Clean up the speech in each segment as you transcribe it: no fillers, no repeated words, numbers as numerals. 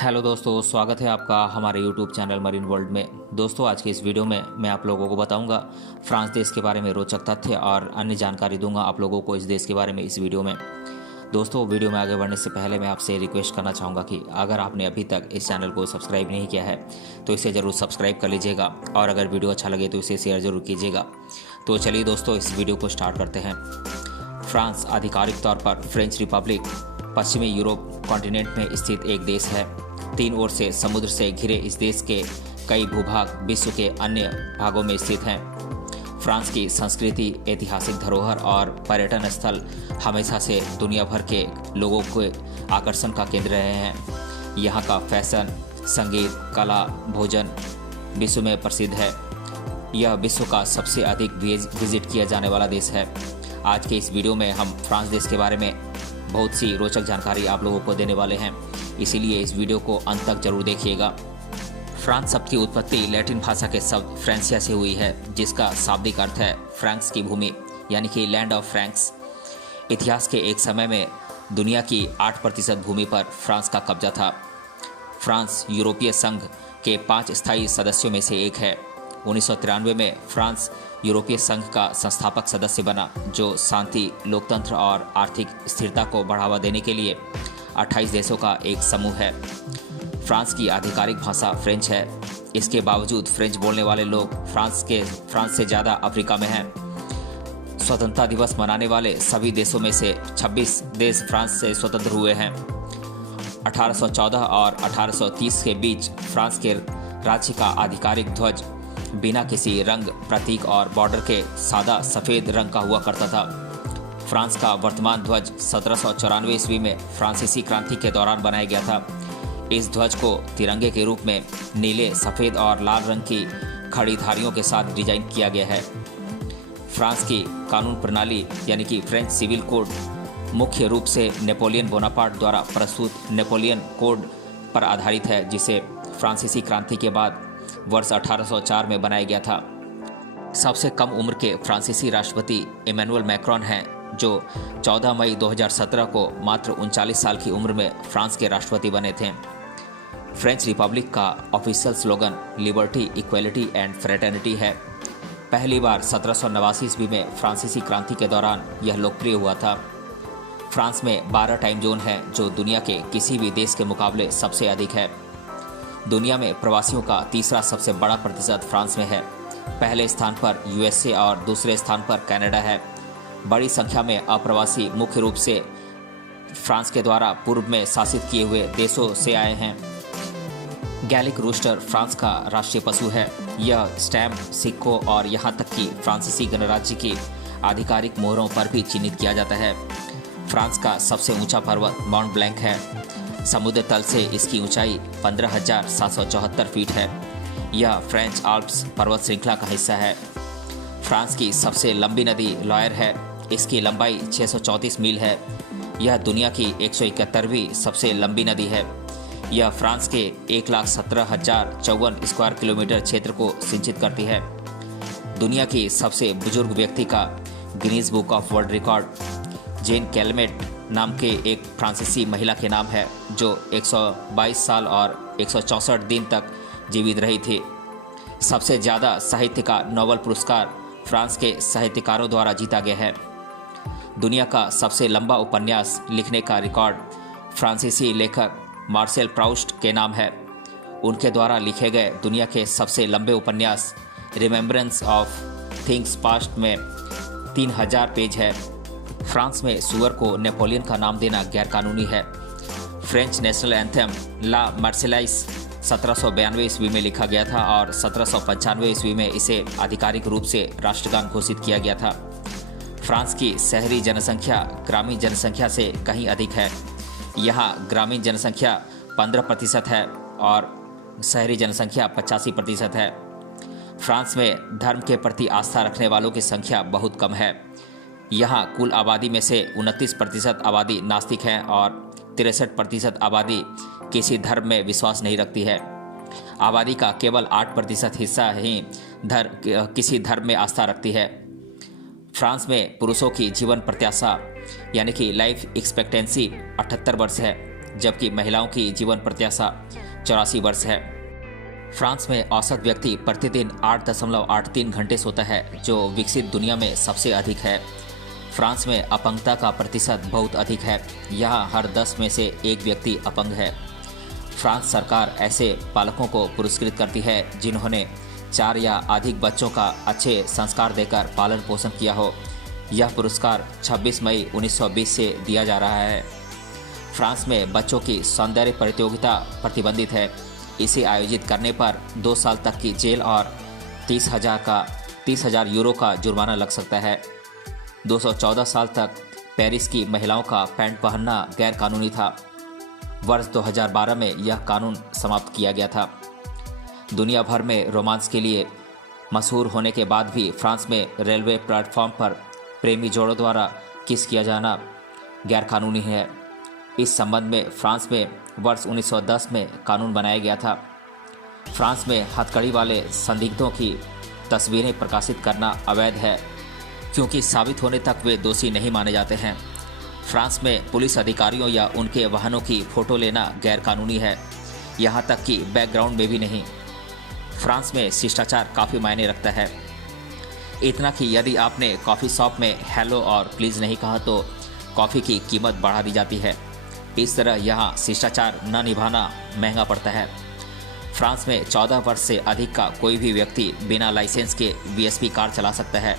Hello दोस्तों, स्वागत है आपका हमारे यूट्यूब चैनल मरीन वर्ल्ड में। दोस्तों, आज के इस वीडियो में मैं आप लोगों को बताऊंगा फ्रांस देश के बारे में रोचक तथ्य और अन्य जानकारी दूंगा आप लोगों को इस देश के बारे में इस वीडियो में। दोस्तों, वीडियो में आगे बढ़ने से पहले मैं आपसे रिक्वेस्ट करना चाहूँगा कि अगर आपने अभी तक इस चैनल को सब्सक्राइब नहीं किया है तो इसे ज़रूर सब्सक्राइब कर लीजिएगा और अगर वीडियो अच्छा लगे तो इसे शेयर ज़रूर कीजिएगा। तो चलिए दोस्तों, इस वीडियो को स्टार्ट करते हैं। फ्रांस आधिकारिक तौर पर फ्रेंच रिपब्लिक पश्चिमी यूरोप कॉन्टिनेंट में स्थित एक देश है। 3 ओर से समुद्र से घिरे इस देश के कई भूभाग विश्व के अन्य भागों में स्थित हैं। फ्रांस की संस्कृति, ऐतिहासिक धरोहर और पर्यटन स्थल हमेशा से दुनिया भर के लोगों के आकर्षण का केंद्र रहे हैं। यहाँ का फैशन, संगीत, कला, भोजन विश्व में प्रसिद्ध है। यह विश्व का सबसे अधिक विजिट किया जाने वाला देश है। आज के इस वीडियो में हम फ्रांस देश के बारे में बहुत सी रोचक जानकारी आप लोगों को देने वाले हैं, इसीलिए इस वीडियो को अंत तक जरूर देखिएगा। फ्रांस शब्द की उत्पत्ति लैटिन भाषा के शब्द फ्रेंसिया से हुई है, जिसका शाब्दिक अर्थ है फ्रैंक्स की भूमि, यानी कि लैंड ऑफ फ्रैंक्स। इतिहास के एक समय में दुनिया की 8% भूमि पर फ्रांस का कब्जा था। फ्रांस यूरोपीय संघ के 5 स्थायी सदस्यों में से एक है। 1993 में फ्रांस यूरोपीय संघ का संस्थापक सदस्य बना, जो शांति, लोकतंत्र और आर्थिक स्थिरता को बढ़ावा देने के लिए 28 देशों का एक समूह है। फ्रांस की आधिकारिक भाषा फ्रेंच है। इसके बावजूद फ्रेंच बोलने वाले लोग फ्रांस से ज़्यादा अफ्रीका में हैं। स्वतंत्रता दिवस मनाने वाले सभी देशों में से 26 देश फ्रांस से स्वतंत्र हुए हैं। 1814 और 1830 के बीच फ्रांस के राज्य का आधिकारिक ध्वज बिना किसी रंग, प्रतीक और बॉर्डर के सादा सफ़ेद रंग का हुआ करता था। फ्रांस का वर्तमान ध्वज 1794 ईस्वी में फ्रांसीसी क्रांति के दौरान बनाया गया था। इस ध्वज को तिरंगे के रूप में नीले, सफ़ेद और लाल रंग की खड़ीधारियों के साथ डिजाइन किया गया है। फ्रांस की कानून प्रणाली यानी कि फ्रेंच सिविल कोड मुख्य रूप से नेपोलियन बोनापार्ट द्वारा प्रस्तुत नेपोलियन कोड पर आधारित है, जिसे फ्रांसीसी क्रांति के बाद वर्ष 1804 में बनाया गया था। सबसे कम उम्र के फ्रांसीसी राष्ट्रपति इमैनुअल मैक्रोन हैं, जो 14 मई 2017 को मात्र 39 साल की उम्र में फ्रांस के राष्ट्रपति बने थे। फ्रेंच रिपब्लिक का official slogan liberty, equality and fraternity है। पहली बार 1789 ईस्वी में फ्रांसीसी क्रांति के दौरान यह लोकप्रिय हुआ था। फ्रांस में 12 टाइम जोन हैं, जो दुनिया के किसी भी देश के मुकाबले सबसे अधिक है। दुनिया में प्रवासियों का तीसरा सबसे बड़ा प्रतिशत फ्रांस में है। पहले स्थान पर यूएसए और दूसरे स्थान पर कनाडा है। बड़ी संख्या में अप्रवासी मुख्य रूप से फ्रांस के द्वारा पूर्व में शासित किए हुए देशों से आए हैं। गैलिक रूस्टर फ्रांस का राष्ट्रीय पशु है। यह स्टैम्प, सिक्कों और यहाँ तक कि फ्रांसीसी गणराज्य की आधिकारिक मोहरों पर भी चिन्हित किया जाता है। फ्रांस का सबसे ऊंचा पर्वत माउंट ब्लैंक है। समुद्र तल से इसकी ऊंचाई 15,774 फीट है। यह फ्रेंच आल्प्स पर्वत श्रृंखला का हिस्सा है। फ्रांस की सबसे लंबी नदी लॉयर है। इसकी लंबाई 634 मील है। यह दुनिया की 171वीं सबसे लंबी नदी है। यह फ्रांस के 1,17,054 स्क्वायर किलोमीटर क्षेत्र को सिंचित करती है। दुनिया की सबसे बुजुर्ग व्यक्ति का Guinness Book of World Record Jeanne Calment नाम के एक फ्रांसीसी महिला के नाम है, जो 122 साल और 164 दिन तक जीवित रही थी। सबसे ज़्यादा साहित्य का नोबेल पुरस्कार फ्रांस के साहित्यकारों द्वारा जीता गया है। दुनिया का सबसे लंबा उपन्यास लिखने का रिकॉर्ड फ्रांसीसी लेखक मार्सेल प्राउस्ट के नाम है। उनके द्वारा लिखे गए दुनिया के सबसे लंबे उपन्यास रिमेम्बरेंस ऑफ थिंग्स पास्ट में 3000 पेज है। फ्रांस में सुअर को नेपोलियन का नाम देना गैरकानूनी है। फ्रेंच नेशनल एंथम ला मार्सेलाइस 1792 ईस्वी में लिखा गया था और 1795 ईस्वी में इसे आधिकारिक रूप से राष्ट्रगान घोषित किया गया था। फ्रांस की शहरी जनसंख्या ग्रामीण जनसंख्या से कहीं अधिक है। यहाँ ग्रामीण जनसंख्या 15% है और शहरी जनसंख्या 85% है। फ्रांस में धर्म के प्रति आस्था रखने वालों की संख्या बहुत कम है। यहाँ कुल आबादी में से 29% आबादी नास्तिक है और 63% आबादी किसी धर्म में विश्वास नहीं रखती है। आबादी का केवल 8% हिस्सा ही किसी धर्म में आस्था रखती है। फ्रांस में पुरुषों की जीवन प्रत्याशा यानी कि लाइफ एक्सपेक्टेंसी 78 वर्ष है। जबकि महिलाओं की जीवन प्रत्याशा 84 वर्ष है। फ्रांस में औसत व्यक्ति प्रतिदिन 8.83 घंटे सोता है, जो विकसित दुनिया में सबसे अधिक है। फ्रांस में अपंगता का प्रतिशत बहुत अधिक है। यहाँ हर 10 में से एक व्यक्ति अपंग है। फ्रांस सरकार ऐसे पालकों को पुरस्कृत करती है जिन्होंने 4 या अधिक बच्चों का अच्छे संस्कार देकर पालन पोषण किया हो। यह पुरस्कार 26 मई 1920 से दिया जा रहा है। फ्रांस में बच्चों की सौंदर्य प्रतियोगिता प्रतिबंधित है। इसे आयोजित करने पर 2 साल तक की जेल और 30,000 यूरो का जुर्माना लग सकता है। 214 साल तक पेरिस की महिलाओं का पैंट पहनना गैर कानूनी था। वर्ष 2012 में यह कानून समाप्त किया गया था। दुनिया भर में रोमांस के लिए मशहूर होने के बाद भी फ्रांस में रेलवे प्लेटफॉर्म पर प्रेमी जोड़ों द्वारा किस किया जाना गैर कानूनी है। इस संबंध में फ्रांस में वर्ष 1910 में कानून बनाया गया था। फ्रांस में हथकड़ी वाले संदिग्धों की तस्वीरें प्रकाशित करना अवैध है, क्योंकि साबित होने तक वे दोषी नहीं माने जाते हैं। फ्रांस में पुलिस अधिकारियों या उनके वाहनों की फ़ोटो लेना गैर कानूनी है, यहाँ तक कि बैकग्राउंड में भी नहीं। फ्रांस में शिष्टाचार काफ़ी मायने रखता है, इतना कि यदि आपने कॉफ़ी शॉप में हेलो और प्लीज़ नहीं कहा तो कॉफ़ी की कीमत बढ़ा दी जाती है। इस तरह यहाँ शिष्टाचार न निभाना महंगा पड़ता है। फ्रांस में 14 वर्ष से अधिक का कोई भी व्यक्ति बिना लाइसेंस के वीएसपी कार चला सकता है।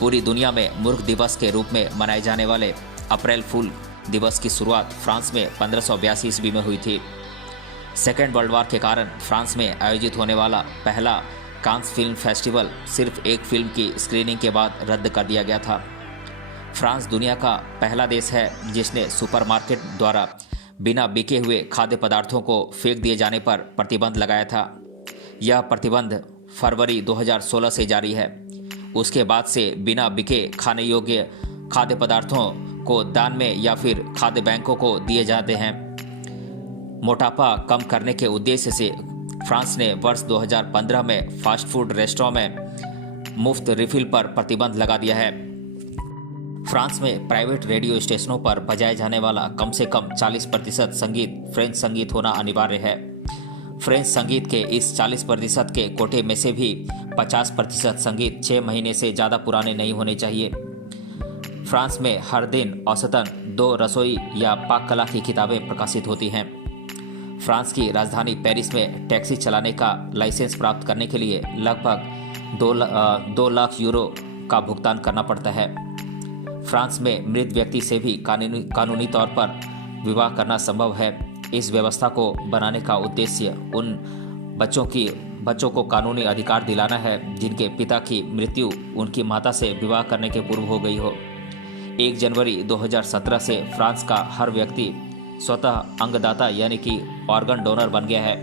पूरी दुनिया में मूर्ख दिवस के रूप में मनाए जाने वाले अप्रैल फूल दिवस की शुरुआत फ्रांस में 1582 ईस्वी में हुई थी। सेकेंड वर्ल्ड वॉर के कारण फ्रांस में आयोजित होने वाला पहला कांस फिल्म फेस्टिवल सिर्फ एक फिल्म की स्क्रीनिंग के बाद रद्द कर दिया गया था। फ्रांस दुनिया का पहला देश है जिसने सुपरमार्केट द्वारा बिना बिके हुए खाद्य पदार्थों को फेंक दिए जाने पर प्रतिबंध लगाया था। यह प्रतिबंध फरवरी 2016 से जारी है। उसके बाद से बिना बिके खाने योग्य खाद्य पदार्थों को दान में या फिर खाद्य बैंकों को दिए जाते हैं। मोटापा कम करने के उद्देश्य से फ्रांस ने वर्ष 2015 में फास्ट फूड रेस्टोरेंट में मुफ्त रिफिल पर प्रतिबंध लगा दिया है। फ्रांस में प्राइवेट रेडियो स्टेशनों पर बजाए जाने वाला कम से कम 40% संगीत फ्रेंच संगीत होना अनिवार्य है। फ्रेंच संगीत के इस 40% के कोटे में से भी 50% संगीत 6 महीने से ज़्यादा पुराने नहीं होने चाहिए। फ्रांस में हर दिन औसतन 2 रसोई या पाक कला की किताबें प्रकाशित होती हैं। फ्रांस की राजधानी पेरिस में टैक्सी चलाने का लाइसेंस प्राप्त करने के लिए लगभग 2 लाख यूरो का भुगतान करना पड़ता है। फ्रांस में मृत व्यक्ति से भी कानूनी तौर पर विवाह करना संभव है। इस व्यवस्था को बनाने का उद्देश्य उन बच्चों को कानूनी अधिकार दिलाना है जिनके पिता की मृत्यु उनकी माता से विवाह करने के पूर्व हो गई हो। 1 जनवरी 2017 से फ्रांस का हर व्यक्ति स्वतः अंगदाता यानी कि ऑर्गन डोनर बन गया है।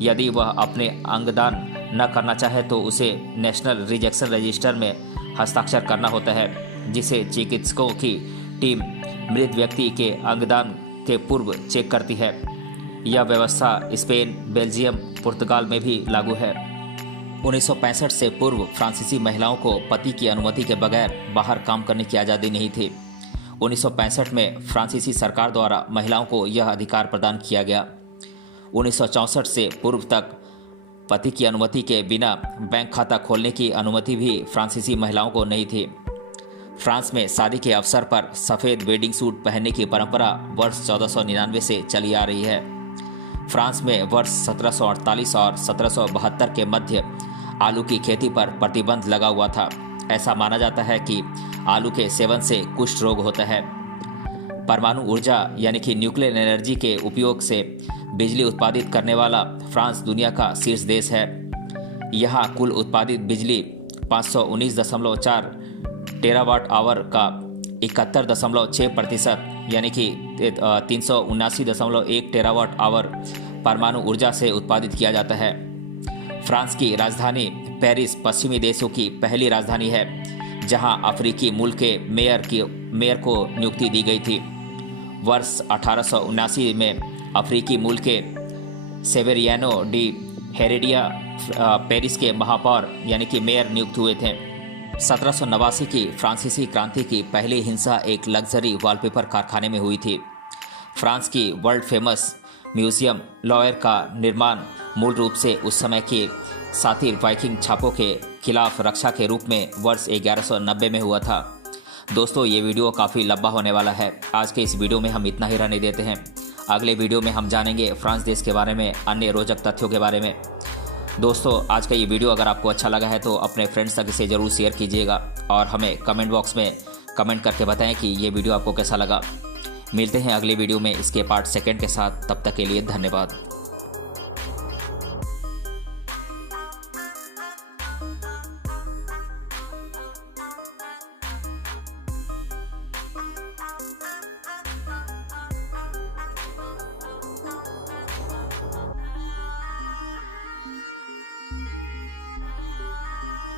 यदि वह अपने अंगदान न करना चाहे तो उसे नेशनल रिजेक्शन रजिस्टर में हस्ताक्षर करना होता है, जिसे चिकित्सकों की टीम मृत व्यक्ति के अंगदान के पूर्व चेक करती है। यह व्यवस्था स्पेन, बेल्जियम, पुर्तगाल में भी लागू है। 1965 से पूर्व फ्रांसीसी महिलाओं को पति की अनुमति के बगैर बाहर काम करने की आज़ादी नहीं थी। 1965 में फ्रांसीसी सरकार द्वारा महिलाओं को यह अधिकार प्रदान किया गया। 1964 से पूर्व तक पति की अनुमति के बिना बैंक खाता खोलने की अनुमति भी फ्रांसीसी महिलाओं को नहीं थी। फ्रांस में शादी के अवसर पर सफ़ेद वेडिंग सूट पहनने की परंपरा वर्ष 1499 से चली आ रही है। फ्रांस में वर्ष 1748 और 1772 के मध्य आलू की खेती पर प्रतिबंध लगा हुआ था। ऐसा माना जाता है कि आलू के सेवन से कुष्ठ रोग होता है। परमाणु ऊर्जा यानी कि न्यूक्लियर एनर्जी के उपयोग से बिजली उत्पादित करने वाला फ्रांस दुनिया का शीर्ष देश है। यहाँ कुल उत्पादित बिजली 519.4 टेरावाट आवर का 71.6% यानी कि 379.1 टेरावाट आवर परमाणु ऊर्जा से उत्पादित किया जाता है। फ्रांस की राजधानी पेरिस पश्चिमी देशों की पहली राजधानी है, जहां अफ्रीकी मूल के मेयर को नियुक्ति दी गई थी। वर्ष 1879 में अफ्रीकी मूल के सेवेरियानो डी हेरेडिया पेरिस के महापौर यानी कि मेयर नियुक्त हुए थे। 1789 की फ्रांसीसी क्रांति की पहली हिंसा एक लग्जरी वॉलपेपर कारखाने में हुई थी। फ्रांस की वर्ल्ड फेमस म्यूजियम लॉयर का निर्माण मूल रूप से उस समय के सातिर वाइकिंग छापों के खिलाफ रक्षा के रूप में वर्ष 1190 में हुआ था। दोस्तों, ये वीडियो काफ़ी लंबा होने वाला है। आज के इस वीडियो में हम इतना ही रहने देते हैं। अगले वीडियो में हम जानेंगे फ्रांस देश के बारे में, अन्य रोचक तथ्यों के बारे में। दोस्तों, आज का ये वीडियो अगर आपको अच्छा लगा है तो अपने फ्रेंड्स तक इसे ज़रूर शेयर कीजिएगा और हमें कमेंट बॉक्स में कमेंट करके बताएं कि ये वीडियो आपको कैसा लगा। मिलते हैं अगले वीडियो में इसके पार्ट 2 के साथ। तब तक के लिए धन्यवाद।